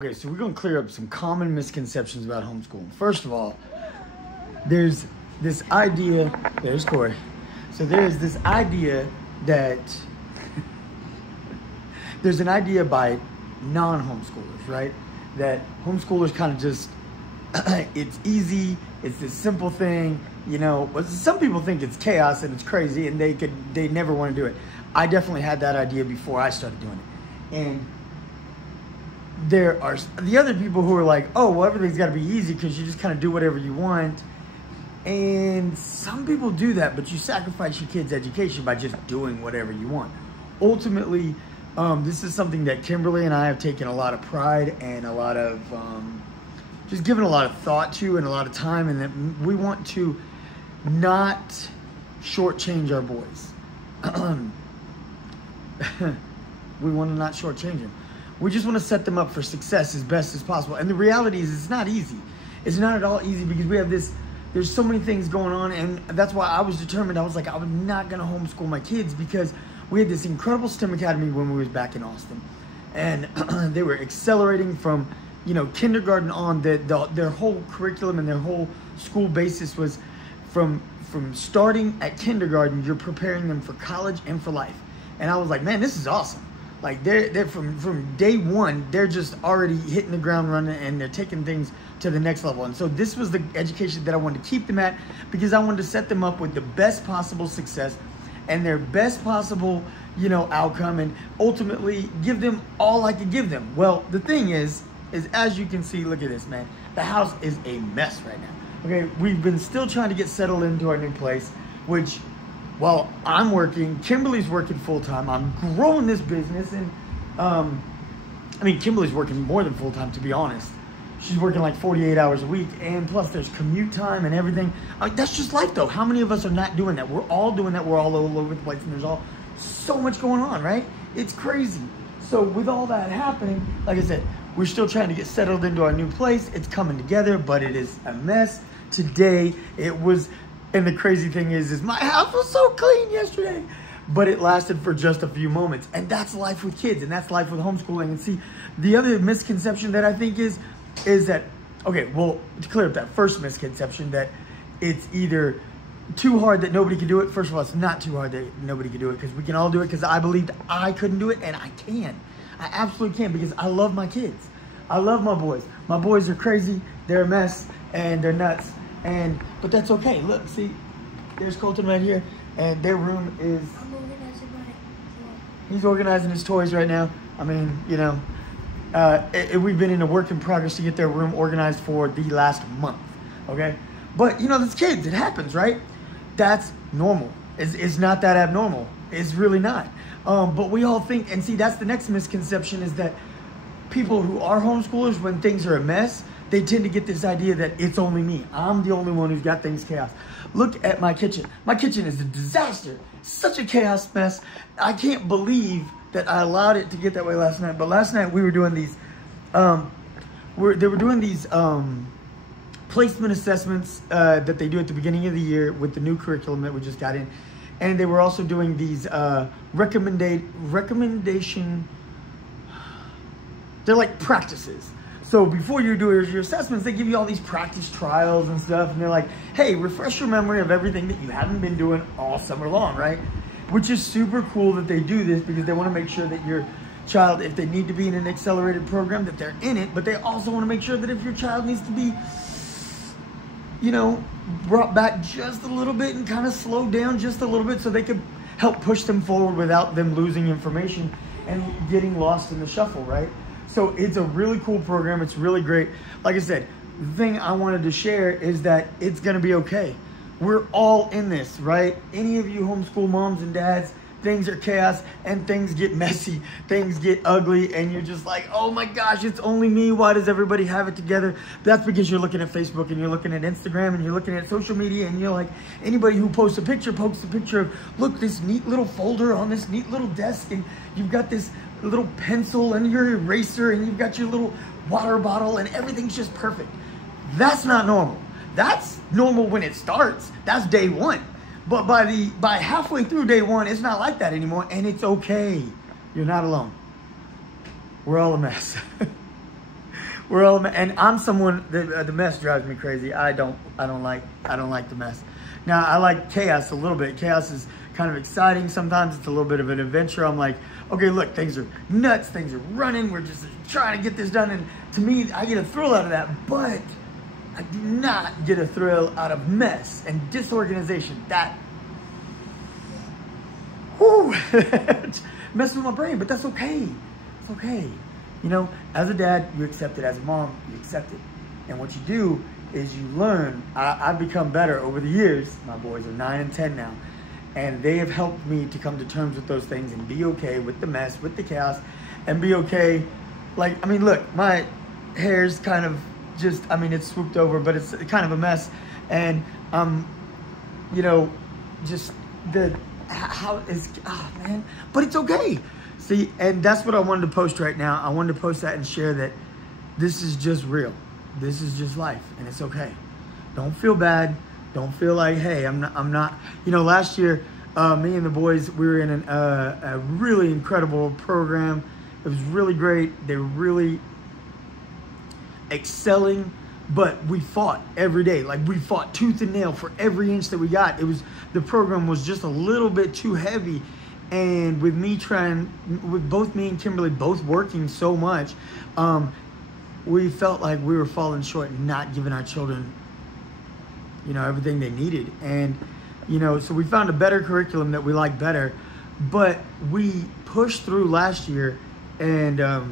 Okay, so we're going to clear up some common misconceptions about homeschooling. First of all, there's this idea, there's Corey. So there's this idea that, there's an idea by non-homeschoolers, right? That homeschoolers kind of just, it's easy, it's this simple thing, you know. Some people think it's chaos and it's crazy and they never want to do it. I definitely had that idea before I started doing it. And there are the other people who are like, oh, well, everything's got to be easy because you just kind of do whatever you want. And some people do that, but you sacrifice your kids' education by just doing whatever you want. Ultimately, this is something that Kimberly and I have taken a lot of pride and a lot of, just given a lot of thought to and a lot of time, and that we want to not shortchange our boys. We want to not shortchange them. We just want to set them up for success as best as possible. And the reality is it's not easy. It's not at all easy because we have this, there's so many things going on. And that's why I was determined. I was like, I'm not going to homeschool my kids because we had this incredible STEM academy when we was back in Austin. And they were accelerating from, you know, kindergarten on. Their whole curriculum and their whole school basis was from starting at kindergarten, you're preparing them for college and for life. And I was like, man, this is awesome. Like they're from day one, they're just already hitting the ground running and they're taking things to the next level. And so this was the education that I wanted to keep them at because I wanted to set them up with the best possible success and their best possible, you know, outcome, and ultimately give them all I could give them. Well, the thing is as you can see, look at this, man. The house is a mess right now. Okay, we've been still trying to get settled into our new place, which, while I'm working, Kimberly's working full-time. I'm growing this business, and I mean, Kimberly's working more than full-time, to be honest. She's working like 48 hours a week, and plus there's commute time and everything. That's just life, though. How many of us are not doing that? We're all doing that. We're all over the place, and there's all so much going on, right? It's crazy. So with all that happening, like I said, we're still trying to get settled into our new place. It's coming together, but it is a mess. Today, it was... And the crazy thing is my house was so clean yesterday, but it lasted for just a few moments. And that's life with kids, and that's life with homeschooling. And see, the other misconception that I think is that, okay, well, to clear up that first misconception that it's either too hard that nobody can do it. First of all, it's not too hard that nobody can do it because we can all do it, because I believed I couldn't do it, and I can. I absolutely can, because I love my kids. I love my boys. My boys are crazy, they're a mess, and they're nuts. But that's okay. Look, see, there's Colton right here, and their room is... I'm organizing my toys. He's organizing his toys right now. I mean, you know, we've been in a work in progress to get their room organized for the last month, okay? But, you know, that's kids. It happens, right? That's normal. It's not that abnormal. It's really not. But we all think, and see, that's the next misconception, is that people who are homeschoolers, when things are a mess, they tend to get this idea that it's only me. I'm the only one who's got things chaos. Look at my kitchen. My kitchen is a disaster. Such a chaos mess. I can't believe that I allowed it to get that way last night. But last night we were doing these, they were doing these placement assessments that they do at the beginning of the year with the new curriculum that we just got in. And they were also doing these recommendation, they're like practices. So before you do your assessments, they give you all these practice trials and stuff. And they're like, hey, refresh your memory of everything that you haven't been doing all summer long, right? Which is super cool that they do this, because they want to make sure that your child, if they need to be in an accelerated program, that they're in it. But they also want to make sure that if your child needs to be, you know, brought back just a little bit and kind of slowed down just a little bit, so they could help push them forward without them losing information and getting lost in the shuffle, right? So it's a really cool program. It's really great. Like I said, the thing I wanted to share is that it's going to be okay. We're all in this, right? Any of you homeschool moms and dads, things are chaos and things get messy, things get ugly, and you're just like, oh my gosh, it's only me. Why does everybody have it together? That's because you're looking at Facebook and you're looking at Instagram and you're looking at social media, and you're like, anybody who posts a picture of, look, this neat little folder on this neat little desk, and you've got this little pencil and your eraser, and you've got your little water bottle, and everything's just perfect. That's not normal. That's normal when it starts. That's day one. But by halfway through day one, it's not like that anymore, and it's okay. You're not alone. We're all a mess. We're all, and I'm someone that the mess drives me crazy. I don't like the mess. Now I like chaos a little bit. Chaos is kind of exciting. Sometimes it's a little bit of an adventure. I'm like, okay, look, things are nuts. Things are running. We're just trying to get this done. And to me, I get a thrill out of that. But I do not get a thrill out of mess and disorganization. That, whoo, messes with my brain. But that's okay. It's okay. You know, as a dad, you accept it. As a mom, you accept it. And what you do is you learn. I've become better over the years. My boys are 9 and 10 now. And they have helped me to come to terms with those things and be okay with the mess, with the chaos, and be okay. Like, I mean, look, my hair's kind of just, I mean, it's swooped over, but it's kind of a mess. And, you know, just how is, oh man, but it's okay. See, and that's what I wanted to post right now. I wanted to post that and share that this is just real. This is just life, and it's okay. Don't feel bad. Don't feel like, hey, I'm not. You know, last year, me and the boys, we were in a really incredible program. It was really great. They were really excelling, but we fought every day. Like, we fought tooth and nail for every inch that we got. The program was just a little bit too heavy. And with both me and Kimberly both working so much, we felt like we were falling short and not giving our children, you know, everything they needed. And, you know, so we found a better curriculum that we like better, but we pushed through last year, and the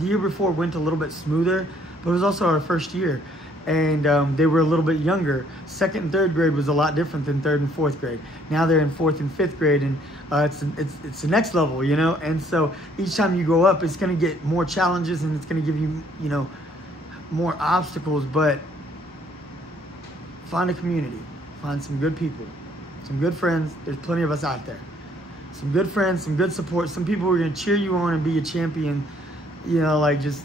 year before went a little bit smoother, but it was also our first year. And they were a little bit younger. 2nd and 3rd grade was a lot different than 3rd and 4th grade. Now they're in 4th and 5th grade, and it's the next level, you know. And so each time you go up, it's going to get more challenges, and it's going to give you, you know, more obstacles. But find a community, find some good people, some good friends. There's plenty of us out there. Some good friends, some good support, some people who are going to cheer you on and be a champion. You know, like just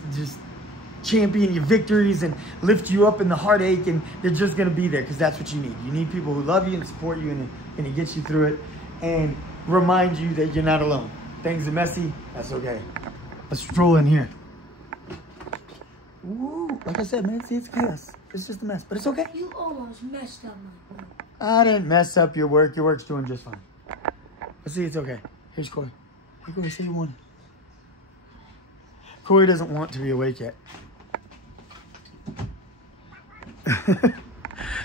champion your victories and lift you up in the heartache, and they're just going to be there because that's what you need. You need people who love you and support you, and it gets you through it and remind you that you're not alone. Things are messy, that's okay. Let's stroll in here. Woo, like I said, man, see, it's chaos. It's just a mess, but it's okay. You almost messed up my work. I didn't mess up your work. Your work's doing just fine. But see, it's okay. Here's Corey. Hey, Corey, say you want it. Corey doesn't want to be awake yet.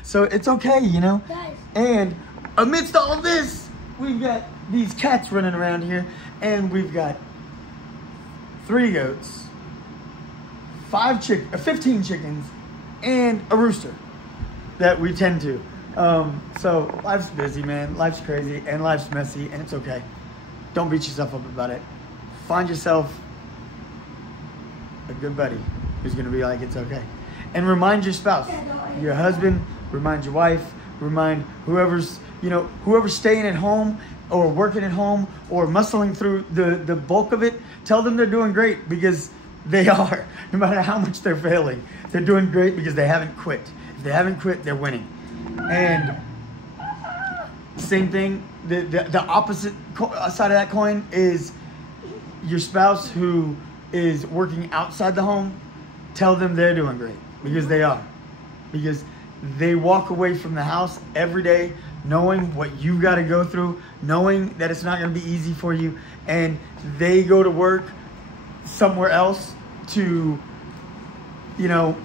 So it's okay, you know. Guys. And amidst all of this, we've got these cats running around here, and we've got 3 goats, 15 chickens, and a rooster that we tend to. So life's busy, man. Life's crazy, and life's messy, and it's okay. Don't beat yourself up about it. Find yourself a good buddy who's gonna be like, it's okay. And remind your spouse, your husband, remind your wife, remind whoever's staying at home or working at home or muscling through the bulk of it. Tell them they're doing great, because they are. No matter how much they're failing, they're doing great because they haven't quit. If they haven't quit, they're winning. And same thing, the opposite side of that coin is your spouse who is working outside the home. Tell them they're doing great, because they are. Because they walk away from the house every day knowing what you got to go through, knowing that it's not going to be easy for you, and they go to work somewhere else to, you know,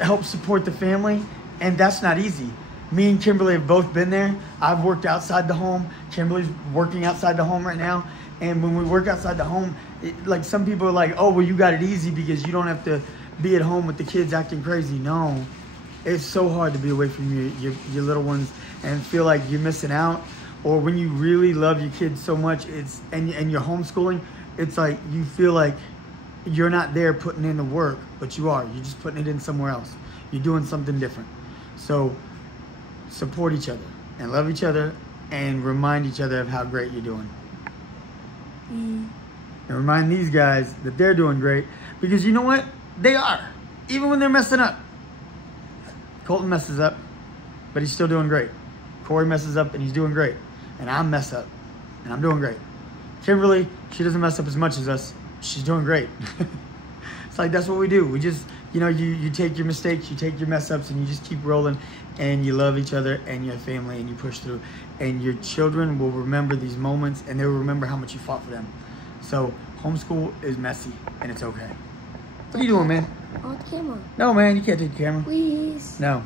help support the family, and that's not easy. Me and Kimberly have both been there. I've worked outside the home. Kimberly's working outside the home right now. And when we work outside the home, like, some people are like, oh, well, you got it easy because you don't have to be at home with the kids acting crazy. No, it's so hard to be away from your little ones and feel like you're missing out. Or when you really love your kids so much, and you're homeschooling, it's like you feel like you're not there putting in the work, but you are. You're just putting it in somewhere else. You're doing something different. So support each other and love each other and remind each other of how great you're doing. And remind these guys that they're doing great, because you know what? They are. Even when they're messing up. Colton messes up, but he's still doing great. Corey messes up and he's doing great. And I mess up and I'm doing great. Kimberly, she doesn't mess up as much as us. She's doing great. It's like, that's what we do. We just, you know, you take your mistakes, you take your mess ups, and you just keep rolling, and you love each other and your family, and you push through. And your children will remember these moments, and they will remember how much you fought for them. So homeschool is messy, and it's okay. What are you doing, man? On camera. No, man, you can't take the camera. Please. No.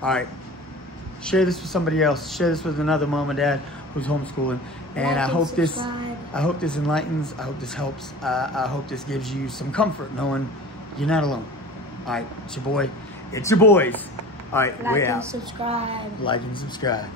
All right. Share this with somebody else. Share this with another mom and dad who's homeschooling. And Like I and hope subscribe. I hope this enlightens. I hope this helps. I hope this gives you some comfort knowing you're not alone. All right, it's your boy. It's your boys. All right, Like we're and out. subscribe. Like and subscribe.